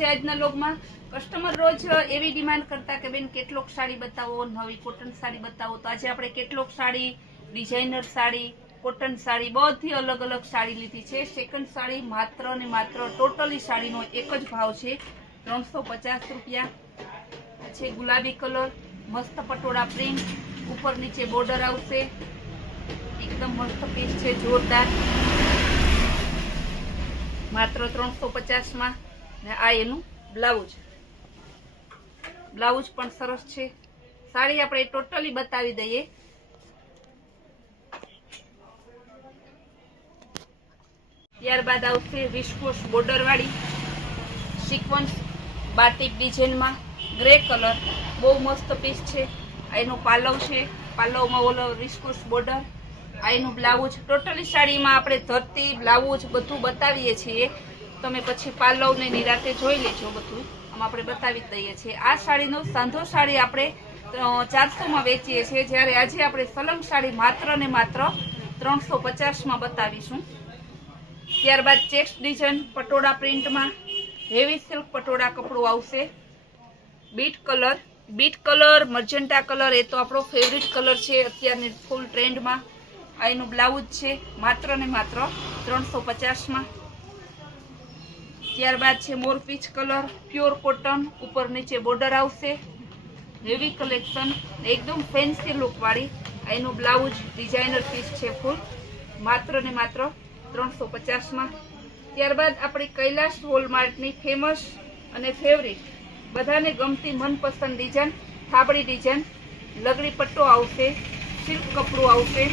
છે આજના લોગમાં. કસ્ટમર રોજ એવી ડિમાન્ડ કરતા કે બેન કેટલોક સાડી બતાવો, નવી કોટન સાડી બતાવો. તો આજે આપણે કેટલોક સાડી, ડિઝાઇનર સાડી, કોટન સાડી, બધી અલગ અલગ સાડી લીધી છે. સેકન્ડ સાડી માત્ર ને માત્ર ટોટલી સાડીનો એક જ ભાવ છે 350 રૂપિયા છે. ગુલાબી કલર, મસ્ત પટોળા પ્રિન્ટ, ઉપર નીચે બોર્ડર આવશે, એકદમ મસ્ત પીસ છે, જોરદાર, માત્ર 350 માં. ને આ એનું બ્લાઉઝ પણ સરસ છે. સાડી આપણે ટોટલી બતાવી દઈએ. ત્યારબાદ આવશે વિસ્કોસ બોર્ડર વાળી સિક્વન્સ બાટિક ડિઝાઇનમાં ગ્રે કલર, બહુ મસ્ત પીસ છે. આ એનો પાલવ છે, પાલવમાં ઓલો વિસ્કોસ બોર્ડર. આ એનું બ્લાઉઝ. ટોટલી સાડીમાં આપણે ધરતી બ્લાઉઝ બધું બતાવીએ છીએ. તમે પછી પાલવને નિરાતે જોઈ લેજો, બધું આમ આપણે બતાવી જ દઈએ છીએ. આ સાડીનો સાંધો સાડી આપણે 400 વેચીએ છીએ, જ્યારે આજે આપણે સલંગ સાડી માત્ર ને માત્ર 350 બતાવીશું. ત્યારબાદ ચેક્સ ડિઝાઇન પટોળા પ્રિન્ટમાં હેવી સિલ્ક પટોળા કપડું આવશે. બીટ કલર, મર્જન્ટા કલર એ તો આપણો ફેવરિટ કલર છે અત્યારની ફૂલ ટ્રેન્ડમાં. આ એનું બ્લાઉઝ છે, માત્ર ને માત્ર 350 ત્યારબાદ છે મોર પીચ કલર, પ્યોર કોટન, ઉપર નીચે બોર્ડર આવશે. હેવી કલેક્શન, એકદમ ફેન્સી લુક વાળી. આ એનું બ્લાઉઝ ડિઝાઇનર પીસ છે ફૂલ, માત્ર ને માત્ર 350 ત્યારબાદ આપણી કૈલાશ વોલમાર્ટની ફેમસ અને ફેવરિટ, બધાને ગમતી મનપસંદ ડિઝાઇન, થાબડી ડિઝાઇન, લગડી પટ્ટો આવશે, સિલ્ક કપડું આવશે,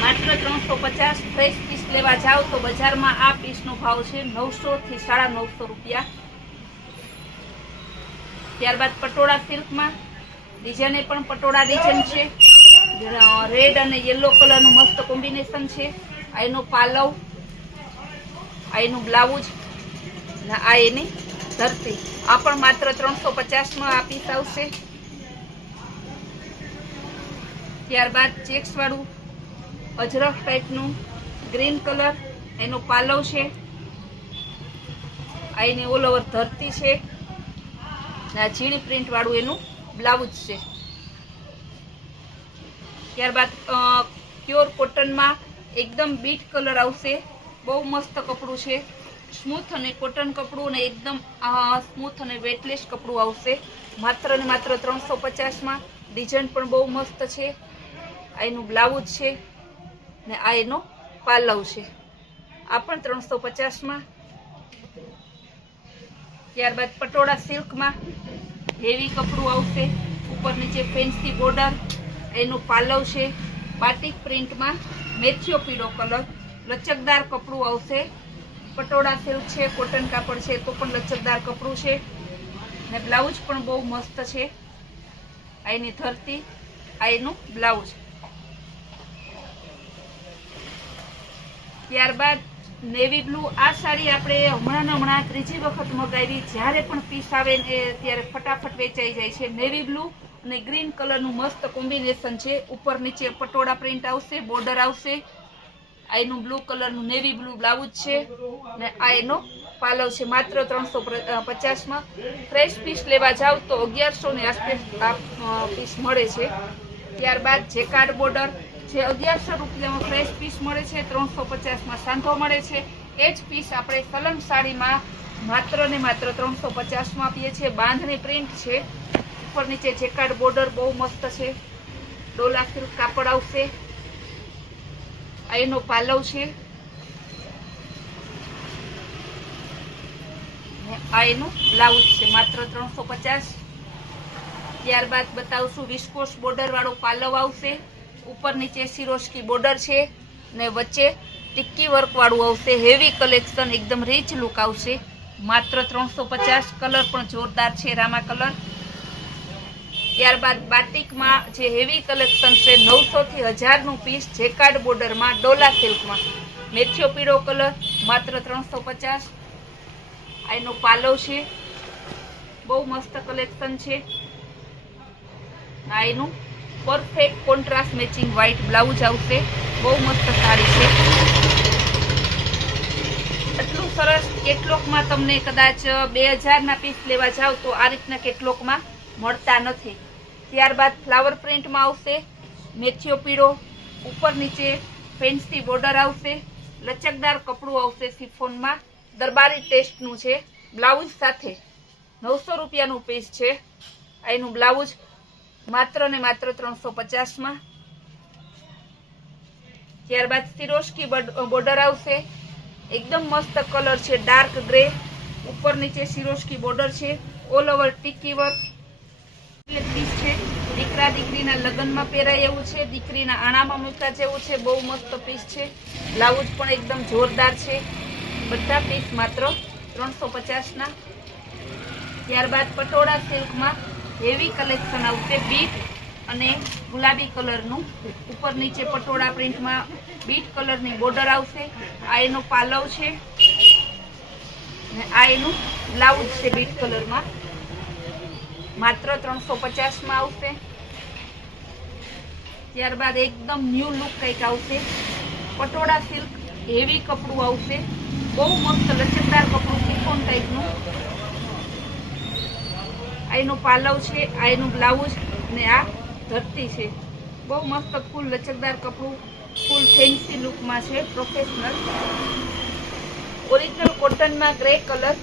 માત્ર 350. ફ્રેશ પીસ લેવા જાઓ તો બજારમાં આ પીસનો ભાવ છે 900 થી 950 રૂપિયા. ત્યારબાદ પટોળા સિલ્કમાં ડિઝાઇન પણ પટોળા ડિઝાઇન છે. રેડ અને યલો કલરનું મસ્ત કોમ્બિનેશન છે. આ એનો પાલવ, આ એનું બ્લાઉઝ, આ એની ધરતી. આ પણ માત્ર 350 આ પીસ આવશે. ત્યારબાદ ચેક્સ વાળું અજરક ટાઈપનું ગ્રીન કલર, એનો પાલવ છે. આ એની ઓલ ઓવર ધરતી છે. આ ઝીણી પ્રિન્ટ વાળું એનું બ્લાઉઝ છે. ત્યારબાદ પ્યોર કોટનમાં એકદમ બીટ કલર આવશે. બહુ મસ્ત કપડું છે, સ્મૂથ અને કોટન કપડું, અને એકદમ સ્મૂથ અને વેટલેસ કપડું આવશે. માત્ર ને માત્ર 350 ડિઝાઇન પણ બહુ મસ્ત છે. આ એનું બ્લાઉઝ છે ને આ એનો પાલવ છે. આ પણ 350. ત્યારબાદ પટોળા સિલ્કમાં હેવી કપડું આવશે, ઉપર નીચે ફેન્સી બોર્ડર, એનું પાલવ છે. બાટિક પ્રિન્ટમાં મેથીઓ પીળો કલર, લચકદાર કપડું આવશે. પટોળા સિલ્ક છે, કોટન કાપડ છે તો પણ લચકદાર કપડું છે. ને બ્લાઉઝ પણ બહુ મસ્ત છે. આ એની ધરતી, આ એનું બ્લાઉઝ. ત્યારબાદ નેવી બ્લુ. આ સાડી આપણે હમણાં ત્રીજી વખત મગાવી. જ્યારે પણ પીસ આવે ને ત્યારે ફટાફટ વેચાઈ જાય છે. નેવી બ્લુ અને ગ્રીન કલરનું મસ્ત કોમ્બિનેશન છે. ઉપર નીચે પટોળા પ્રિન્ટ આવશે, બોર્ડર આવશે. આ એનું બ્લુ કલરનું નેવી બ્લુ બ્લાઉઝ છે ને આ એનો પાલવ છે. માત્ર 350. ફ્રેશ પીસ લેવા જાવ તો 1100 ની આસપાસ આ પીસ મળે છે. ત્યારબાદ જેકાર્ડ બોર્ડર જે 1100 રૂપિયામાં ફ્રેશ પીસ મળે છે, 350 સાંધો મળે છે. એ જ પીસ આપણે સલંગ સાડીમાં માત્ર ને માત્ર 350 આપીએ છીએ. બાંધણી પ્રિન્ટ છે, ઉપર નીચે જેકાર્ડ બોર્ડર બહુ મસ્ત છે. ડોલા સિલ્ક કાપડ આવશે. આ એનો પાલવ છે, આ એનું બ્લાઉઝ છે. માત્ર 350. ત્યારબાદ બતાવશું વિસ્કોસ બોર્ડર વાળો પાલવ આવશે. ઉપર નીચે સિરોસ્કી બોર્ડર છે ને વચ્ચે ટિક્કી વર્ક વાળું આવશે. હેવી કલેક્શન, એકદમ રીચ લુક આવશે. માત્ર 350. કલર પણ જોરદાર છે, રામા કલર. ત્યારબાદ બાટિકમાં જે હેવી કલેક્શન છે, 900 થી 1000 નું પીસ, જેકાર્ડ બોર્ડરમાં ડોલા સિલ્કમાં મેથીઓ પીળો કલર, માત્ર 350. આ એનો પાલવ છે, બહુ મસ્ત કલેક્શન છે. આ એનું perfect contrast matching white blouse આવશે. બહુ મસ્ત સાડી છે. એટલું સરસ કેટલોકમાં તમને કદાચ 2000 ના પીસ લેવા જાવ તો આ રીતના કેટલોકમાં મળતા નથી. ત્યારબાદ ફ્લાવર પ્રિન્ટમાં આવશે, મેથીઓ પીળો, ઉપર નીચે ફેન્સી બોર્ડર આવશે, લચકદાર કપડું આવશે શિફોનમાં, દરબારી ટેસ્ટનું છે. બ્લાઉઝ સાથે 900 રૂપિયાનું પીસ છે. એનું બ્લાઉઝ માત્ર ને માત્ર 350માં. ત્યારબાદ સિરોસ્કી બોર્ડર આવશે, એકદમ મસ્ત કલર છે, ડાર્ક ગ્રે, ઉપર નીચે સિરોસ્કી બોર્ડર છે, ઓલ ઓવર ટીકી વર્ક પીસ છે. દીકરા દીકરીના લગ્નમાં પહેરાય એવું છે, દીકરીના આણામાં મૂકા જેવું છે, બહુ મસ્ત પીસ છે. બ્લાઉઝ પણ એકદમ જોરદાર છે. બધા પીસ માત્ર 350ના. ત્યારબાદ પટોળા સિલ્કમાં હેવી કલેક્શન આવશે, બીટ અને ગુલાબી કલરનું, ઉપર નીચે પટોળા પ્રિન્ટમાં બીટ કલરની બોર્ડર આવશે. આ એનો પાલવ છે અને આ એનું બ્લાઉઝ છે બીટ કલરમાં. માત્ર 350માં આવશે. ત્યારબાદ એકદમ ન્યૂ લુક કંઈક આવશે, પટોળા સિલ્ક હેવી કપડું આવશે, બહુ મસ્ત લચકદાર કપડું, શિફોન ટાઈપનું. આ એનું પાલવ છે, આ એનું બ્લાઉઝ અને આ ધરતી છે. બહુ મસ્ત ફૂલ લચકદાર કપડું, ફૂલ ફેન્સી લુકમાં છે, પ્રોફેશનલ. ઓરિજિનલ કોટનમાં ગ્રે કલર,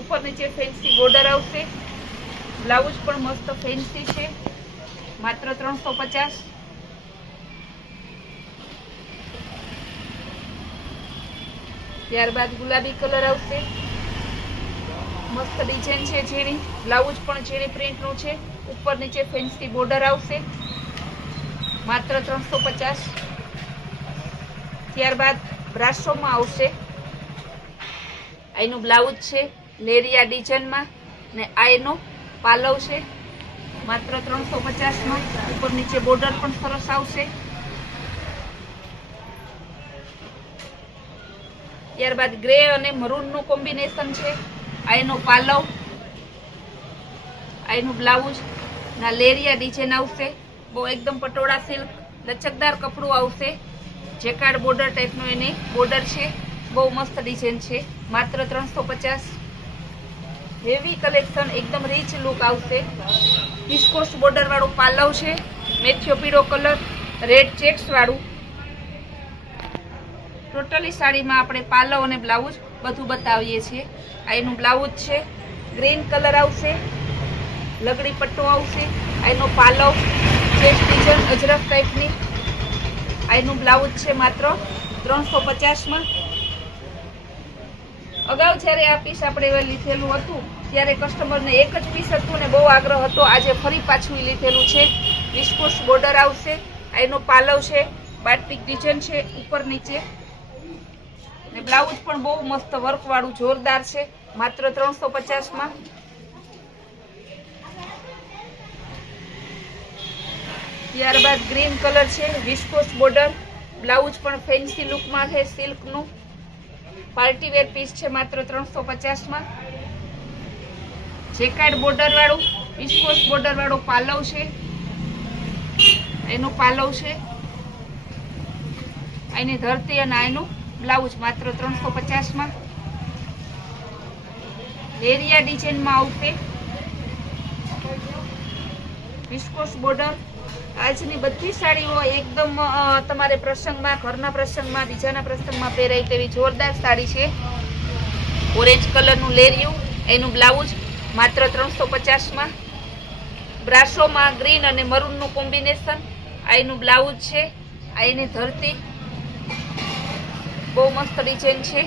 ઉપર નીચે ફેન્સી બોર્ડર આવશે. બ્લાઉઝ પણ મસ્ત ફેન્સી છે, માત્ર 350. ત્યારબાદ ગુલાબી કલર આવશે, મસ્ત ડિઝાઇન છે ઝીણી, બ્લાઉઝ પણ ઝીણી પ્રિન્ટનું છે, ઉપર નીચે ફેન્સી બોર્ડર આવશે, માત્ર 350. ત્યારબાદ બ્રાસોમાં આવશે, એનું બ્લાઉઝ છે લેરિયા ડિઝાઇનમાં ને આ એનો પાલવ છે, માત્ર 350માં. ઉપર નીચે બોર્ડર પણ સરસ આવશે. ત્યારબાદ ગ્રે અને મરૂનનું કોમ્બિનેશન છે. આ એનો પાલવ, આ એનું બ્લાઉઝ ના લેરિયા ડિઝાઇન આવશે. બહુ એકદમ પટોળા સિલ્ક લચકદાર કપડું આવશે, જેકાર્ડ બોર્ડર ટાઈપનું એની બોર્ડર છે, બહુ મસ્ત ડિઝાઇન છે, માત્ર 350. હેવી કલેક્શન, એકદમ રીચ લુક આવશે. વિસ્કોસ બોર્ડર વાળું પાલવ છે, મેથીઓ પીળો કલર, રેડ ચેક્સ વાળું. ટોટલી સાડીમાં આપણે પાલવ અને બ્લાઉઝ બધું બતાવીએ છીએ. આ એનું બ્લાઉઝ છે, ગ્રીન કલર આવશે, લગડી પટ્ટો આવશે. આ એનો પાલવ ચેસ્ટ ડિઝાઇન અજરક ટાઈપની. આ એનું બ્લાઉઝ છે, માત્ર 350માં. અગાઉ જ્યારે આ પીસ આપણે લીધેલું હતું ત્યારે કસ્ટમરને એક જ પીસ હતું ને બહુ આગ્રહ હતો. આજે ફરી પાછું લીધેલું છે. વિસ્કોસ બોર્ડર આવશે, આ એનો પાલવ છે, બાટિક ડિઝાઇન છે ઉપર નીચે, ને બ્લાઉઝ પણ બહુ મસ્ત વર્ક વાળું જોરદાર છે, માત્ર 350માં. ત્યારબાદ ગ્રીન કલર છે, વિસ્કોસ બોર્ડર, બ્લાઉઝ પણ ફેન્સી લુકમાં છે, સિલ્કનું પાર્ટી વેર પીસ છે, માત્ર 350માં. જેકાર્ડ બોર્ડર વાળું વિસ્કોસ બોર્ડર વાળો પાલવ છે, એનો પાલવ છે, એની ધરતી અને એનું બ્લાઉઝ માત્ર 350માં. લેરિયા ડિઝાઇનમાં આવશે, વિસ્કોસ બોર્ડર. આજની બધી સાડીઓ એકદમ તમારે પ્રસંગમાં, ઘરના પ્રસંગમાં, બીજાના પ્રસંગમાં પહેરાય તેવી જોરદાર સાડી છે. ઓરેન્જ કલરનું લેરિયું, એનું બ્લાઉઝ માત્ર 350માં. બ્રાસોમાં ગ્રીન અને મરૂનનું કોમ્બિનેશન, આ એનું બ્લાઉઝ છે, આ એની ધરતી, બહુ મસ્ત ડિઝાઇન છે.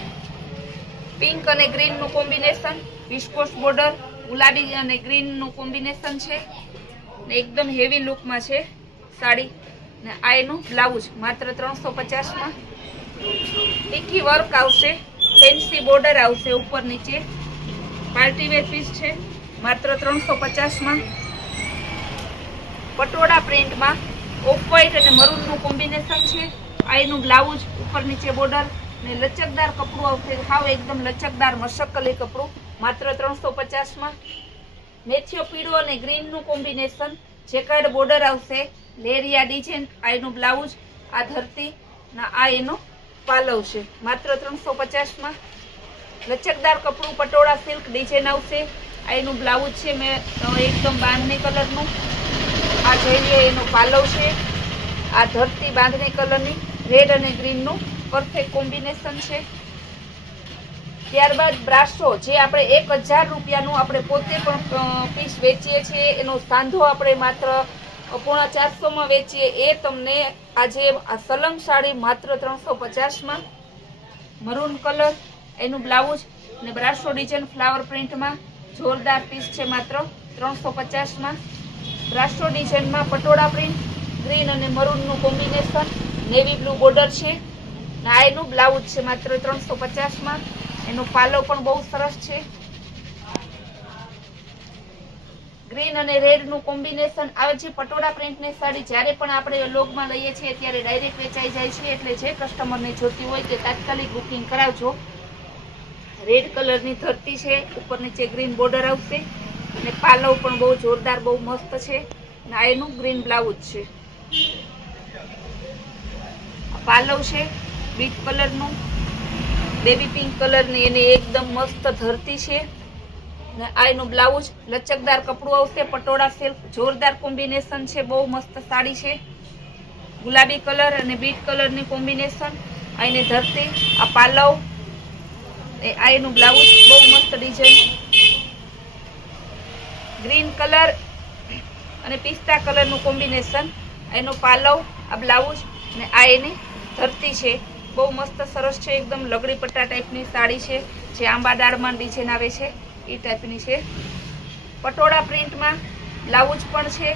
પિંક અને ગ્રીનનું કોમ્બિનેશન, વિસ્કોસ બોર્ડર, ગુલાબી અને ગ્રીનનું કોમ્બિનેશન છે, ને એકદમ હેવી લુકમાં છે સાડી. ને આ એનું બ્લાઉઝ માત્ર 350માં. ટીકી વર્ક આવશે, ફેન્સી બોર્ડર આવશે ઉપર નીચે, પાર્ટી વેર પીસ છે, માત્ર 350માં. પટોળા પ્રિન્ટમાં ઓફ વ્હાઇટ અને મરૂનનું કોમ્બિનેશન છે. આ એનું બ્લાઉઝ, ઉપર નીચે બોર્ડર ને લચકદાર કપડું આવશે, હાવ એકદમ લચકદાર મશકલી કપડું, માત્ર 350માં. મેથીઓ પીળો અને ગ્રીનનું કોમ્બિનેશન, જેકાર્ડ બોર્ડર આવશે, લેરિયા ડિઝાઇન. આ એનું બ્લાઉઝ, આ ધરતી ના આ એનો પાલવ છે માત્ર 350 લચકદાર કપડું પટોળા સિલ્ક ડિઝાઇન આવશે. આ એનું બ્લાઉઝ છે મેં એકદમ બાંધણી કલરનું. આ જોઈ લો એનો પાલવ છે. આ ધરતી બાંધણી કલરની રેડ અને ગ્રીનનું પરફેક્ટ કોમ્બિનેશન છે. ત્યારબાદ બ્રાસો જે આપણે 1000 રૂપિયાનું આપણે પોતે પણ પીસ વેચીએ છીએ, એનો સાંધો આપણે માત્ર 450 વેચીએ. એ તમને આજે આ સલંગ સાડી માત્ર 350 મરૂન કલર એનું બ્લાઉઝ અને બ્રાસો ડિઝાઇન ફ્લાવર પ્રિન્ટમાં જોરદાર પીસ છે માત્ર 350 બ્રાસો ડિઝાઇનમાં પટોળા પ્રિન્ટ ગ્રીન અને મરૂનનું કોમ્બિનેશન નેવી બ્લુ બોર્ડર છે. આ એનું બ્લાઉઝ છે માત્ર 350 એનો પાલો પણ બહુ સરસ છે. ગ્રીન અને રેડ નું કોમ્બિનેશન. આવે છે પટોળા પ્રિન્ટની સાડી જ્યારે પણ આપણે લોગમાં લઈએ છીએ ત્યારે ડાયરેક્ટ વેચાઈ જાય છે, એટલે જે કસ્ટમરને જોતી હોય તે તાત્કાલિક બુકિંગ કરાવજો. રેડ કલરની ધરતી છે, ઉપર નીચે ગ્રીન બોર્ડર આવશે અને પાલવ પણ બહુ જોરદાર બહુ મસ્ત છે. અને આ એનું ગ્રીન બ્લાઉઝ છે. પાલવ છે બીટ કલરનું, બેબી પિંક કલરની એની એકદમ મસ્ત ધરતી છે. અને આ એનું બ્લાઉઝ લચકદાર કપડું આવશે પટોળા સિલ્ક જોરદાર કોમ્બિનેશન છે. બહુ મસ્ત સાડી છે. ગુલાબી કલર અને બીટ કલરની કોમ્બિનેશન. આ એની ધરતી, આ પાલવ, આ એનું બ્લાઉઝ બહુ મસ્ત ડિઝાઇન. ગ્રીન કલર અને પિસ્તા કલરનું કોમ્બિનેશન. એનો પાલવ, આ બ્લાઉઝ અને આ એની ધરતી છે. બહુ મસ્ત સરસ છે. એકદમ લગડી પટ્ટા ટાઈપની સાડી છે, જે આંબા દાળમાં ડિઝાઇન આવે છે એ ટાઈપની છે. પટોળા પ્રિન્ટમાં બ્લાઉઝ પણ છે.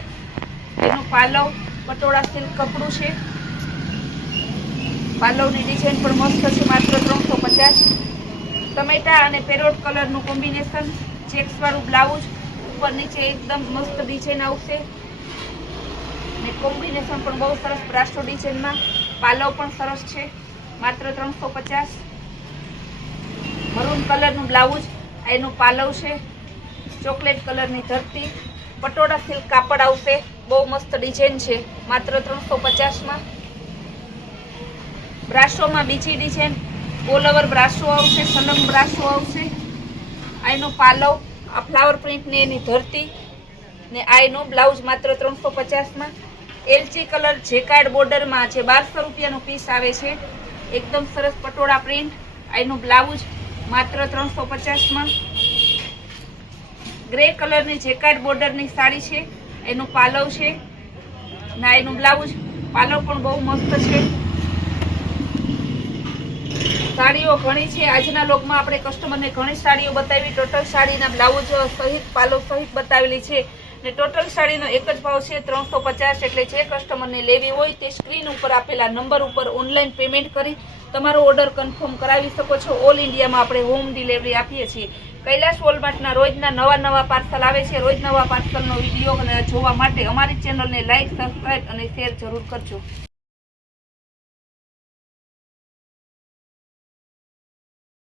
એનું પાલવ પટોળા સિલ્ક કપડું છે. પાલવની ડિઝાઇન પણ મસ્ત છે માત્ર 350. ટમેટા અને પેરોટ કલરનું કોમ્બિનેશન, ચેક્સ વાળું બ્લાઉઝ, ઉપર નીચે એકદમ મસ્ત ડિઝાઇન આવશે અને કોમ્બિનેશન પણ બહુ સરસ બ્રાસો ડિઝાઇનમાં. પાલવ પણ સરસ છે માત્ર 350. મરૂન કલરનું બ્લાઉઝ, એનું પાલવ છે. ચોકલેટ કલરની ધરતી, પટોળા સિલ્ક કાપડ આવશે. બહુ મસ્ત ડિઝાઇન છે માત્ર 350. બ્રાસોમાં બીજી ડિઝાઇન ઓલ ઓવર બ્રાસો આવશે, સલંગ બ્રાસો આવશે. આ એનો પાલવ, આ ફ્લાવર પ્રિન્ટની એની ધરતી ને આ એનું બ્લાઉઝ માત્ર 350. એલચી કલર જેકાર્ડ બોર્ડરમાં જે 1200 રૂપિયાનું પીસ આવે છે. એકદમ સરસ પટોળા પ્રિન્ટ. આ એનું બ્લાઉઝ માત્ર 350. ગ્રે કલરની જેકાર્ડ બોર્ડરની સાડી છે. એનું પાલવ છે ના એનું બ્લાઉઝ. પાલવ પણ બહુ મસ્ત છે. સાડીઓ ઘણી છે. આજના લોકમાં આપણે કસ્ટમરને ઘણી સાડીઓ બતાવી, ટોટલ સાડીના બ્લાઉઝ સહિત પાલવ સહિત બતાવેલી છે. ને ટોટલ સાડીનો એક જ ભાવ છે 350. એટલે જે કસ્ટમરને લેવી હોય તે સ્ક્રીન ઉપર આપેલા નંબર ઉપર ઓનલાઈન પેમેન્ટ કરી તમારો ઓર્ડર કન્ફર્મ કરાવી શકો છો. ઓલ ઇન્ડિયામાં આપણે હોમ ડિલિવરી આપીએ છીએ. કૈલાસ વોલમાર્ટના રોજના નવા પાર્સલ આવે છે. રોજ નવા પાર્સલનો વિડીયો જોવા માટે અમારી ચેનલને લાઈક, સબસ્ક્રાઈબ અને શેર જરૂર કરજો.